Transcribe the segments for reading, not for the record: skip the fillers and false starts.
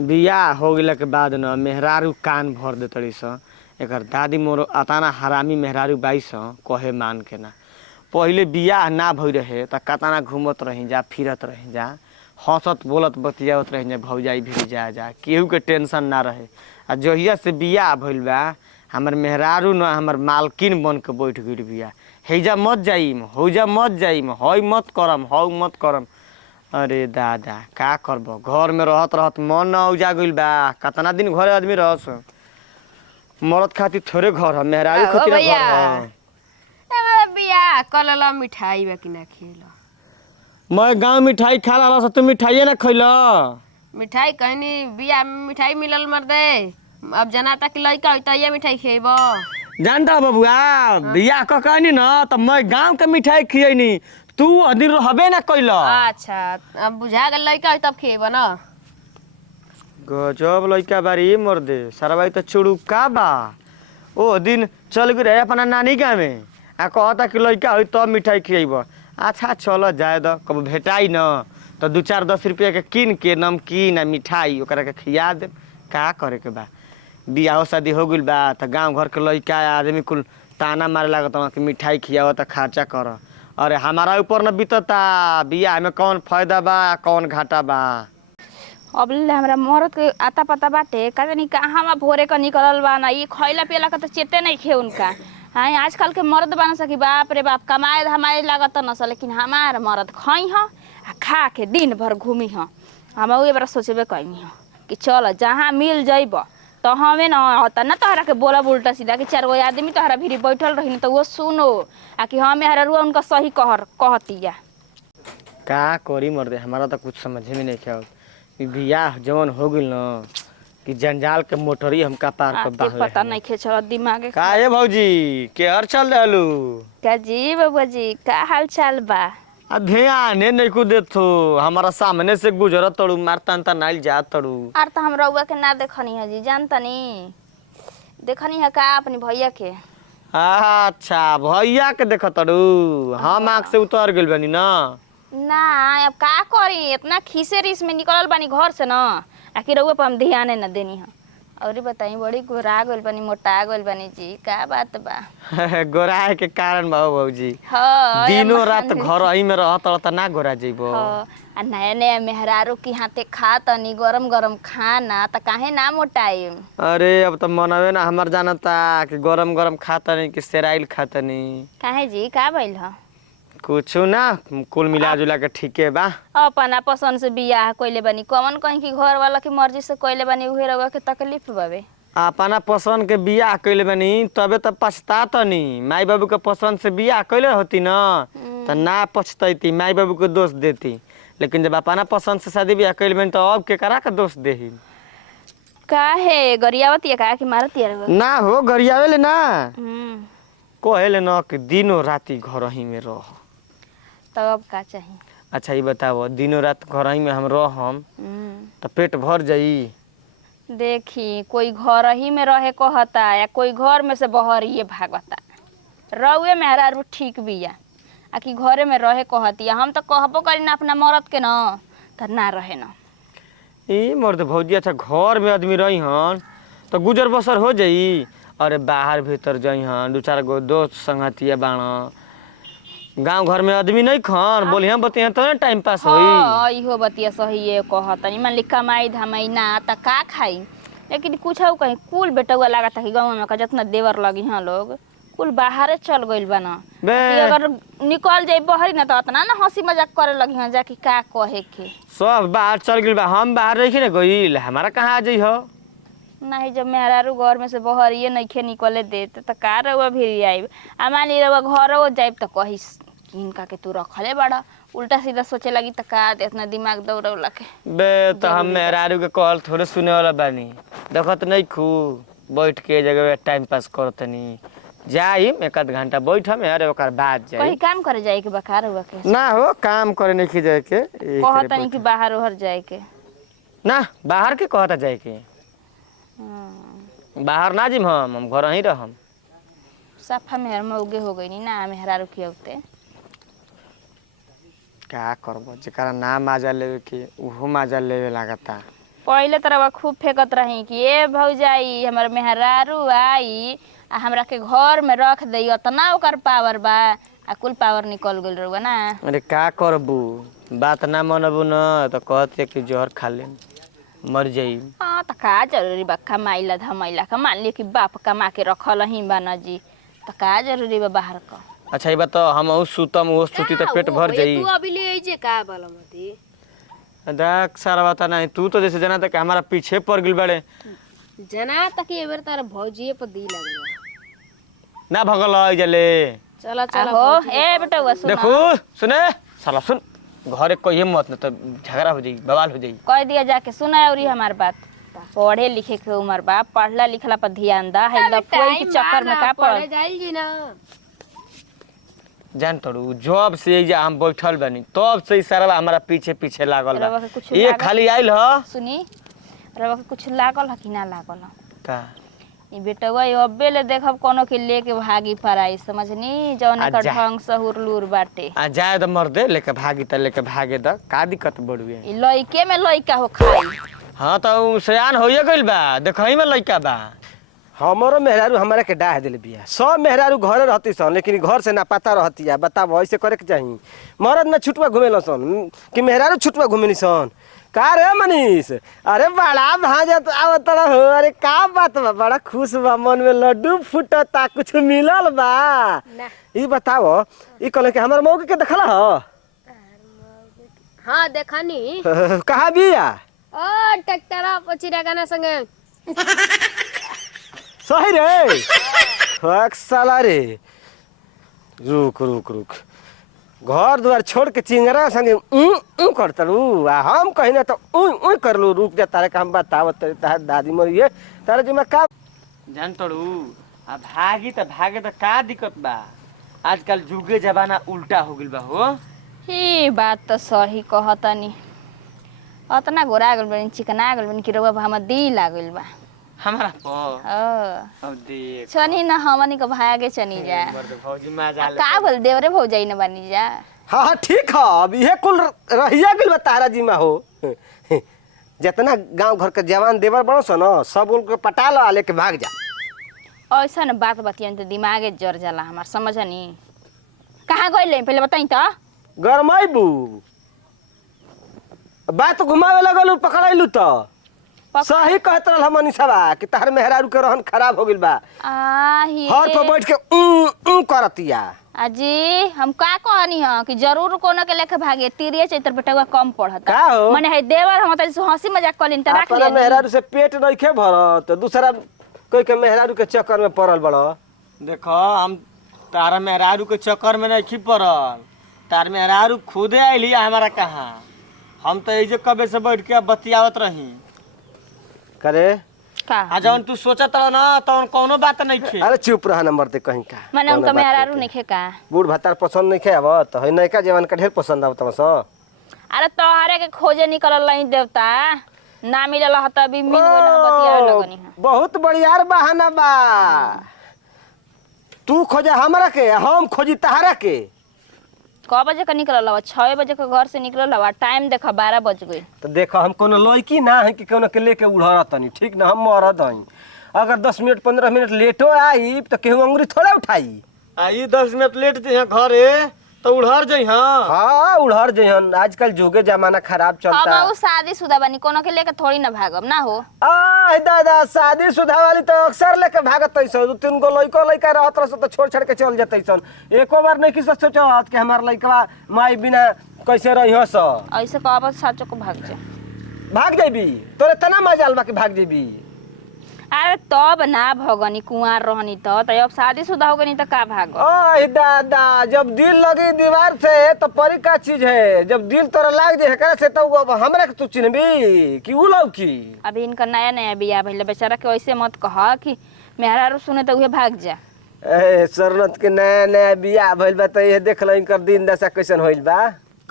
बियाह हो गेला के बाद न मेहरारू कान भर देतड़ी स। एकर दादी मोर अताना हरामी मेहरारू बाई स कहे मान के ना। पहिले बियाह ना भई रहे त कताना घूमत रही जा फिरत रही जा हंसत बोलत बतियावत रही जा भौजाई भी जा केहू के टेंशन ना रहे। आ जहिया से बियाह भइल बा हमर मेहरारू न हमर मालकिन बन के बैठ गइल बिया। हैजा मत जाइम हौजा मत जाइम हई मत करम हऊ मत करम। अरे दादा का करब घर में रहत रहत मन न औजा गइल बा। कतना दिन घरे आदमी रहस मरद खातिर थोड़े घर ह मेहरारू हो खातिर भैया घर ह। बियाह कल मिठाई बा कि ना खियला? मैं गाँव मिठाई खा रहा तू मिठाइए ना खैल। मिठाई कहनी बियाह में मिठाई मिलल मर दे। अब जना तक लइका होई त ये मिठाई खियब। जानता बबुआ बियाह क कहनी न त मैं गाँव के मिठाई खियनी तू अदी रहबे ना कैल। अच्छा अब बुझा गल लइका होई तब खियब न। गजब लइका बारी मर्दे सरवाई त चुड़ुका बा। ओ दिन चल गई रहे अपना नानी गाँव में आ कहता कि लइका होई तब मिठाई खियब। अच्छा चल जाए द कब भेटाई न तो 2-4-10 रुपया के किन के नमकीन आ मिठाई ओकरा के खिया दे। का करे के बा बियाह शादी हो गइल बा त गाँव घर के लइका आदमी कुल ताना मारे लागत कि मिठाई खियाव त खर्चा कर। अरे हमारा ऊपर न बीतता बियाह में कौन फायदा बा कौन घाटा बा। अब ले हमरा मरद के आता पता बाटे का जानी कहाँ भोरे का निकलल बा ना ई खइला पियला का तो चेते नहीं खे उनका। हाँ आजकल के मर्द बन सकी बाप रे बाप कमाए धमाए लागत न स लेकिन हमार मर्द खई ह आ खा के दिन भर घूमी ह। हम उहे बार सोचबे कइनी ह कि चल जहाँ मिल जइब तो हमें न होता न तोहरा के बोलब उल्टा सीधा कि 4 गो आदमी तोहरा भीरी बैठल रही तो वो सुनो आ कि हमें हरा रुआ उनका सही कहतिया। का करी मर्दे हमारा तो कुछ समझ में नहीं आवत। बियाह जवन हो गइल न कि जंजाल के मोटरी हम कपार पर आते बांधले पता हनी। नहीं खे चल दिमागे का खराब। ये भौजी के हर चल रहलू? का जी बबुआ जी का हाल चाल बा? आ ध्यान नहीं को देथो हमारा सामने से गुजरत तड़ू मारता नाइल जात तड़ू। आर तो हम रउआ के ना देखनी है जी जानतनी देखनी है का अपनी भैया के। अच्छा भैया के देख तड़ू हम आँख से उतर गइल बानी ना। ना अब का करी इतना खीसे रिस में निकलल बानी घर से न आखिर रउआ पर हम ध्यान न देनी है। और बताई बड़ी गोरा गइल बानी मोटा गइल बानी जी का बात बा? गोराए के कारण बा भौजी हाँ दिनों रात घर ही में रहत त ना गोरा जइबो। हाँ आ नया नया मेहरारू के हाथे खा तनी गरम गरम खाना त काहे ना मोटाई। अरे अब तो मनवे ना हमार जानता कि गरम गरम खातनी कि सेराइल खातनी। काहे जी का भइल ह? कुछू ना कुल मिला जुला के ठीके बा। अपना पसंद से बियाह कइले बानी कवन कहीं की घर वाला की मर्जी से कइले बानी उहे रउआ के तकलीफ बावे। अपना पसंद के बियाह कइले बानी तबे तो पछतातनी माई बाबू के पसंद से बियाह कइले होती न त ना पछतैती माई बाबू के दोष देती। लेकिन जब अपना पसंद से शादी बियाह कइले बानी तो अब केकरा के दोष देही? काहे गरियावतिया का कि मारतिया रउआ? ना हो गरियावेले ना हम्म कहेले न कि दिनों राती घर ही में रह। तब अब का चाही? अच्छा ये बताओ दिनों रात घर ही में हम रहम हम्म तो पेट भर जाई? देखी कोई घर ही में रहे कहता या कोई घर में से बहरिए भागता। रउए मेहरारू ठीक बिया आ कि घरे में रहे कहतिया हम तो कहबो करी ना अपना मरद के न त ना रहे न। ई मर्द भौजी अच्छा घर में आदमी रही हन तो गुजर बसर हो जाई। अरे बाहर भीतर जाई हन 2-4 गो दोस्त संगतिया बाण गांव घर में आदमी नहीं खन बोलिया बतिया तो ना टाइम पास होई। हाँ इहो बतिया सही है कहतनी मान ली कमाई धमाई ना त का खाई। लेकिन कुछ कहीं कुल बेटुआ लागता कि गाँव में का जितना देवर लगी हैं लोग कुल बाहरे चल गइल बा न बे कि अगर निकल जाई बहरी न त उतना ना हंसी मजाक करे लगी हैं जाकि का कहे के। सब बाहर चल गइल बा हम बाहर रही ना गइल हमारा कहाँ आ जाइ हो? नहीं जब मेहरारू घर में से बहरिए नइखे निकले देत त का रउआ भिरी आइब। आ मान ली रउआ घरो जाइब त कहिस कि इनका के तू रखले बड़ा उल्टा सीधा सोचे लगी त का दे इतना दिमाग दौड़ौला के। बे तो हम जरूरी बा। मेहरारू के कहल थोड़े सुने वाला बानी देखत नहीं खू बैठ के जगह टाइम पास करतनी जाइम 1 आध घंटा बैठम यार ओकर बाद जाई। कहीं काम करे जाए के बा रउआ के? ना हो काम करे नहीं जाए के कहतनी कि बाहर ओहर जाए के। ना बाहर के कहता जाए के हम्म बाहर ना जिम हम घर ही रहम। सफा मेहर मौगे हो गई ना मेहरारू खियौते। का करब जरा ना मजा लेवे के उहो मजा लेवे लागता। पहले तरह खूब फेंकत रही कि ए भौजाई हमर मेहरारू आई आ हमरा के घर में रख दई, उतना ओकर पावर बा आ कुल पावर निकल गइल रहुआ ना। अरे का करबू, बात ना मनबू न तो कहते कि जहर खा ले मर जाई। हाँ तो का जरूरी बा कमाइला धमाइला का, मान लिया कि बाप कमा के रखल ही बा न जी, तो का जरूरी बा बाहर का। अच्छा ये बात हम सुतम वो सुती तो पेट भर जाई। तू अभी ले जे का बालमती देख सारा बात नहीं, तू तो जैसे जाना तक हमारा पीछे पड़ गइल बड़े जना तक ये बेर तारा भौजिए पर दी लगल ना भगल है जले। चला चला हो ए बेटा हुआ सुना, देखो सुने साला सुन, घरे कहिए मत न तो झगड़ा हो जाई, बवाल हो जाई। कह दिया जाके सुना और हमार बात, पढ़े लिखे के उम्र बा, पढ़ला लिखला पर ध्यान दा, है लफुई के चक्कर में का पड़ जाएगी ना। जान तड़ू जब से जा हम बैठल बनी तब से सारा हमारा पीछे पीछे लागल रवा बा। के कुछ ये लागल? खाली आइल ह सुनी रवा के कुछ लागल है कि ना लागल है? का ई बेटवा अब्बे ले देखब कोनो के लेके भागी पराई, समझनी जौन का अच्छा। ढंग सहूर लूर बाटे। आ जाए तो मर दे, लेके भागी त लेके भागे द, का दिक्कत बड़ुए। ई लइके में लइका हो खाई। हाँ तो उ सयान होइए गइल बा, देखई में लइका बा। हमारो मेहरारू हमारा के डाह दिल बिया, सब मेहरारू घरे रहती सन लेकिन घर से ना पता रहती है। बताब ऐसे करे के चाहिए? मरद में छुटवा घूमेल सन कि मेहरारू छुटवा घूमेनी सन? का रे मनीष, अरे बड़ा भाजत आवत हो, अरे का बात बा, बड़ा खुश बा, मन में लड्डू फुटता, कुछ मिलल बा? ई बताओ, ई कहले कि हमर मौके के देखला ह? हाँ देखनी कहाँ बिया? ओ ट्रैक्टरा पचिरा गाना संगे सही रे? हक साला रे, रुक रुक रुक, घर द्वार छोड़ के चिंगरा संगे करतलू, आ हम कहीं ना तो ऊ करलू। रुक जा, तारे काम बतावत तार दादी मरिए, तारे जिम्मा का जान तड़ू आ भागी त भागे त का दिक्कत बा, आजकल जुगे जमाना उल्टा हो गइल बा हो। ई बात तो सही कहतनी, अतना गोरा गल बनी चिकना गल बनी कि रउआ हमर दी लागल बा। हमारा पो ओ अब देख चनी ना हमनी के भागे चनी जा। मर्द भौजी मजा आ ले। का बोल देवरे भौजाई न बनी जा। हाँ हाँ ठीक है, अब ये कुल रहिया गइल बा तारा जिम्मा हो। जितना गांव घर के जवान देवर बड़ो सन न, सब उनके पटा लो, लेके भाग जा। ऐसा न बात बतियन तो दिमागे जर जाला हमार, समझनी? कहाँ गइले पहले बताई तो। गरमाइबू बात घुमावे लगलू, पकड़ाइलू तो सही कहत रहल हमनी सबा कि तार मेहरारू के रहन खराब हो गइल बा, आही हर पर बैठ के ऊ करतिया। अजी हम का कहनी ह कि जरूर कोनो के लेके भागे, तीरिये चैतर बेटवा कम पढ़ता। का हो? माने है देवर हम त हंसी मजाक कलिन त रख अपना ले। मेहरारू से पेट नइखे भरत, दूसरा कोई के मेहरारू के चक्कर में पड़ल बड़। देखो हम तारा मेहरारू के चक्कर में नहीं पड़ल, तार मेहरारू खुदे आइली हमारा कहाँ। हम तो ऐजे कबे से बैठ के बतियावत रही। करे का आ जवन तू सोचत रह ना तवन कौनो बात नहीं थे। अरे चुप रह नंबर दे कहीं का। माने कौनो उनका बात मेहरारू नइखे। नहीं का। बूढ़ भत्तार पसंद नइखे आवत, है नइका जवान का ढेर पसंद आवत बस। अरे तोहरे के खोजे निकलल नहीं देवता, ना मिलल ह त भी मिल गइल बतियावे लगनी ह। बहुत बढ़िया बहाना बा, तू खोजे हमरा के, हम खोजी तहरा के। क बजे का निकलल हवा? 6 बजे के घर से निकलल हवा, टाइम देखा 12 बज गई। तो देखो हम कोनो लड़की ना है कि कोनो के लेके उड़त तनी, ठीक ना? हम मरद हई, अगर 10 मिनट 15 मिनट लेटो आई तो केहू अंगुरी थोड़ा उठाई। आई 10 मिनट लेट जे घरे तो उड़हर जई। हाँ हाँ उड़हर जहन, आजकल जुगे जमाना खराब हम चलता। उ शादीशुदा बनी, कोनो के लेके थोड़ी ना भागब ना हो। आ दादा शादी शुदा वाली तो अक्सर लेके भागत ऐसन, 2-3 गो लइका रहत रह तो छोड़ छाड़ के चल जाते ऐसन। एको बार नहीं कि सोचत कि हमार लइकवा माई बिना कैसे रही हो स। ऐसे कहब साचो को भाग जा। भाग जाबी? तोरे तना मजाल बा कि भाग जाबी? अरे तब ना भगनी, कुंवार रहनी तो अब शादीशुदा हो गनी तो का भाग। ओह दादा, जब दिल लगी दीवार से तो परी का चीज है, जब दिल तोरा लाग जाए एकरा से तो अब हमरा के तू चिन्हबी कि उ लौकी? अभी इनका नया नया बियाह भइल, बेचारा के ऐसे मत कह कि मेहरारू सुने तो उहे भाग जा। ए सरनत के नया नया बियाह भइल बा, तो ये देख ल इनकर दिन दशा कैसन होइल बा।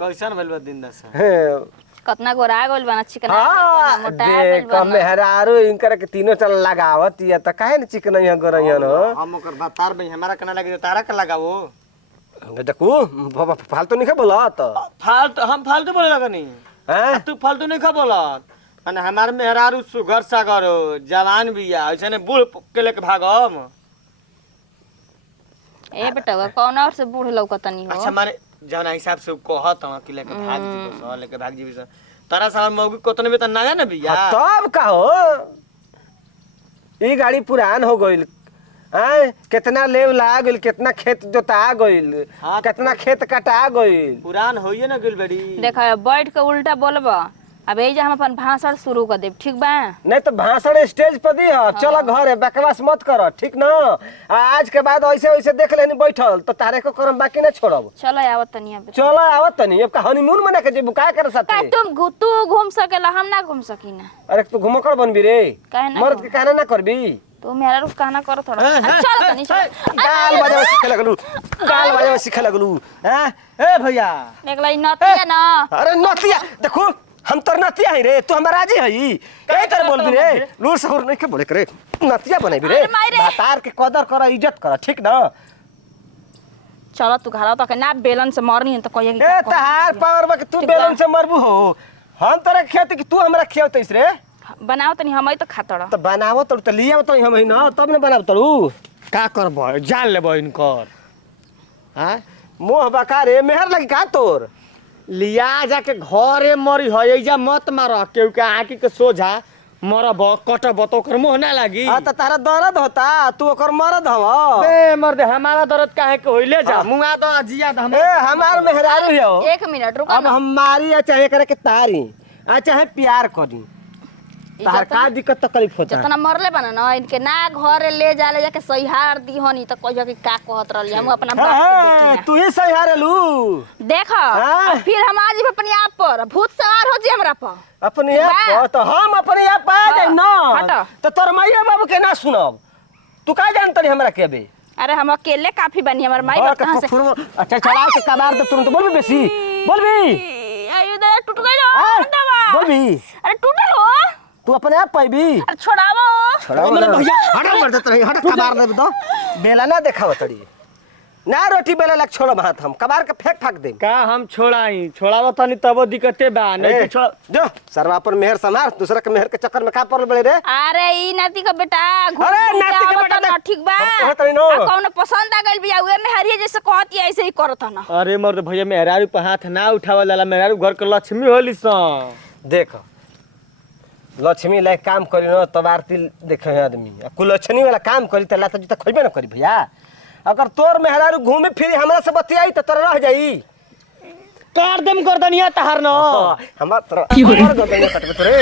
कैसन भइल बा दिन दशा? कतना गोरा गइल बना, चिकना हाँ मोटा गइल देख मेहरारू इनकर के तीनों चल लगावत या त काहे न चिकनइया गोरइयन हो। हम ओकर बतार बई हमारा कना लगे तारा के लगावो। देखू फालतू नहीं बोलत फालतू हम फालतू बोले लगनी। हैं? तू फालतू नहीं खा बोलत। अने हमार मेहरारू सुगर सागर हो जवान बिया ऐसे ने बूढ़ के लेके भागम। ए बेटा कौन और से बूढ़ लौकतनी हो। अच्छा माने जौन हिसाब से कहत हूं कि लेके भाग जीबो स लेके भाग जीबो स तारा साहब मौगी कोतने में त ना जाने बिया। तब का हो ई गाड़ी पुरान हो गइल। कितना लेव ला गइल, कितना खेत जोता गइल, हाँ, कितना खेत कटा गइल। पुरान होइए ना गइल बड़ी। देखा बैठ के उल्टा बोलबा अब एजा हम अपन भाषण शुरू कर देब ठीक बा। नहीं तो भाषण स्टेज पर दी चलो घरे बकवास मत कर ठीक ना। आज के बाद ऐसे वैसे देख लेनी बैठल तो तारे को करम बाकी ना छोड़ब। चलो आवत तनी अब। चलो आवत तनी अब का हनीमून मना के जेबू काय कर का साथे। तू घूम सकेला हम ना घूम सकीना। अरे तू घुमकर बनबी रे, काहे ना मर्द के कहना ना करबी। तो मेरा रुक कहना कर थोड़ा। चलो तनी चलो। गाल बजावे सीखे लगलू, गाल बजावे सीखे लगलू। हैं ए भैया देखला ई नतिया ना। अरे नतिया देखो हम तर नतिया है रे, तू हमारा राजी है कई तरह बोल भी रे। लूर सहूर नहीं के बोले करे नतिया बनाई रे। बातार के कदर कर इज्जत कर ठीक ना। चलो तू घर तो ना बेलन से मरनी तो कहिए कि ए तहार पावर में तू बेलन से मरबू हो। हम तोरे खेत कि तू हमरा खियावतइस रे। बनाओ तनी हम तो खातड़। तो बनावो तो लियाव तो हम ना तब ना बनाव तड़ू। का करबो जान लेबो इनकर। हां मोह बका रे मेहर लगी का तोर। लिया जाके घरे मरी हइजा मत मार केहू के आंखी के सोझा मरब कटब तो ओकर मुंह ना लागी। हां त तारा दर्द होता तू ओकर मरद हव। बे मर्द हमारा दर्द काहे के होइले जा मुंगा दो जिया दो हम। ए हमार मेहरारू हो। एक मिनट रुको अब हम मारी चाहे करे के तारी चाहे प्यार करी तार का दिक्कत तकलीफ होता। जितना मरले बना ना इनके ना घर ले जाले जाके सहिहार दी हनी तो कहियो कि का कहत रहली हम अपना बाप के बेटी तू ही सही हारेलू। देखो हाँ। फिर हम आज अपने आप पर भूत सवार हो जी हमरा पर। अपने आप पर तो हम अपने आप पर आ जाई ना हटो। तो तोर मैया बाबू के ना सुनब। तू का जानतनी हमरा के बे। अरे हम अकेले काफी बनी हमर माई बाप कहां से। अच्छा चढ़ा के कबार तो तुरंत बोल भी बेसी बोल भी। अरे दादा टूट गइलो दवा। बोल भी अरे टूटल हो। तू अपने आप पैबी। अरे छोड़ावो। छोड़ाओ मेरे भैया हटा मर देत रही हटा कबार दे तो बेला ना देखाव तड़ी ना रोटी बेला लग छोड़ब हाथ हम कबार के फेंक फाक दे। का हम छोड़ाई छोड़ावत तनी तबो दिक्कते बा नहीं तो छोड़ जो सरवा पर मेहर समार दूसरा के मेहर के चक्कर में का पड़ल बड़े रे। अरे ई नाती का बेटा अरे नाती का बेटा ना ठीक बा। हम कहत रही नो। कौन पसंद आ गइल बिया उहे में हरिये जैसे कहती ऐसे ही करत ना। अरे मर्द भैया मेहरारू पे हाथ ना उठावल जाला मेहरारू घर के लक्ष्मी होली स। देख लक्ष्मी लायक काम करी न तब आरती देखे आदमी कुलक्षणी वाला काम करी त लाता जूता खोइबे न करी भैया। अगर तोर मेहरारू घूमे फिरी हमरा से बतियाई त तोरा रह जाई। काट देम गर्दनिया तहार न हमरा तोरा हमर गर्दनिया कटबे तोरे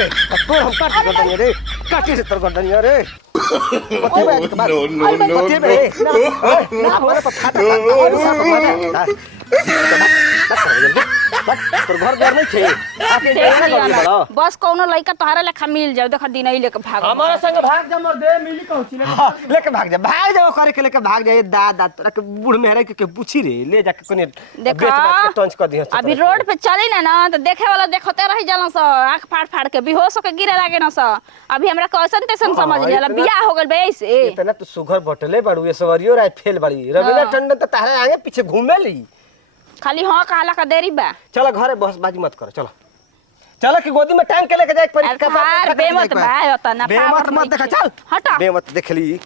तोर हम काट गर्दनिया रे काटी से तोर गर्दनिया रे। बतियाबे के बाद बतियाबे ना हमरा पर फाटा तोर घर द्वार नहीं छे आके जाना कर बड़ा। बस कौनो लइका तोहरा लेखा मिल जाओ देख दिन ही लेके भाग। हमारा संग भाग जा मर्द मिली कहूची लेके भाग जा करे के लेके भाग जाए दादा तोरा के बूढ़ मेहरा के पूछी रे ले जाके कोने बेच बात के टंच कर दियो। अभी रोड पे चली ना तो देखे वाला देखते रह जालन स आंख फाड़ फाड़ के बेहोश होके गिरे लागे ना स। अभी हमरा कैसन तैसन समझ लिया बियाह हो गेल बे ऐसे। इतना तू सुघर बटले बाड़ू ये सवरियो राय फेल बाड़ी रविना टंडन त तारे आगे पीछे घूमे ली खाली हां कहला का देरी बा। चलो घरे बस बाजी मत करो चलो चलो कि गोदी में टांग के लेके जाए परीक्षा बेमत बा होता ना बेमत मत देखा चल हटा बेमत देख ली